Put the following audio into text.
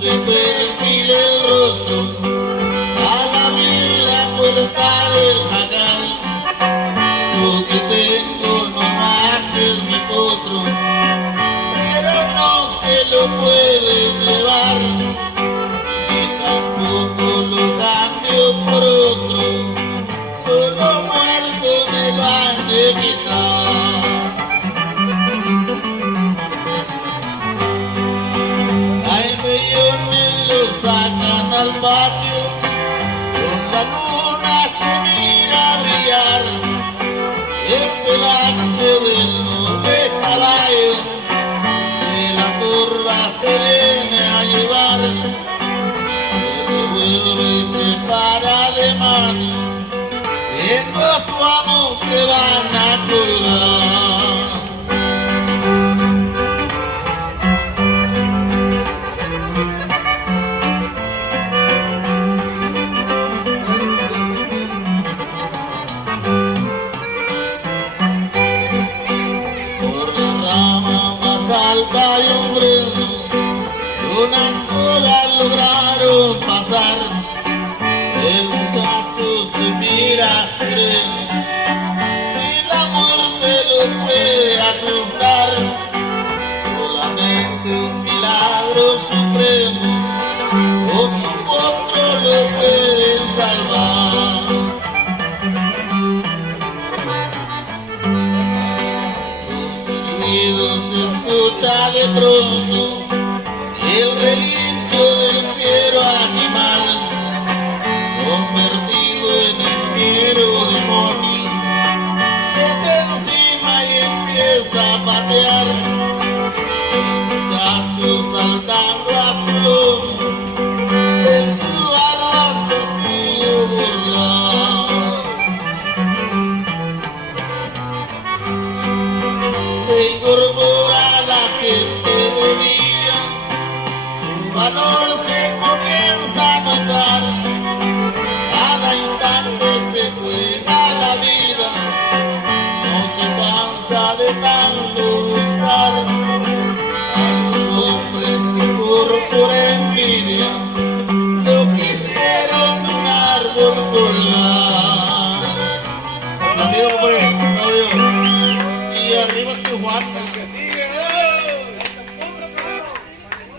se perfila el rostro al abrir la puerta del jacal. Lo que tengo nomás es mi potro, pero no se lo pueden llevar, y tampoco lo cambio por otro, solo muerto me lo han de quitar. Hay millones lo sacan al patio, con la luna se mira a brillar, el delante del noble caballo de la turba se viene a llevar, se devuelve y se para de mano, viendo a su amo que van a colgar. Salta y un freno, unas sogas lograron pasar, el muchacho se mira sereno y la muerte lo puede asustar, solamente un milagro supremo o su potro lo pueden salvar. Se escucha de pronto el relincho del fiero animal, convertido en el fiero demonio, se echa encima y empieza a patear, el muchacho saltando a su lomo, en sus armas los pudo burlar. Se incorpora la gente de Villa, su valor se comienza a notar, cada instante se juega la vida, no se cansa de tanto buscar, a los hombres que por envidia lo quisieron un árbol colgar. Así, hombre.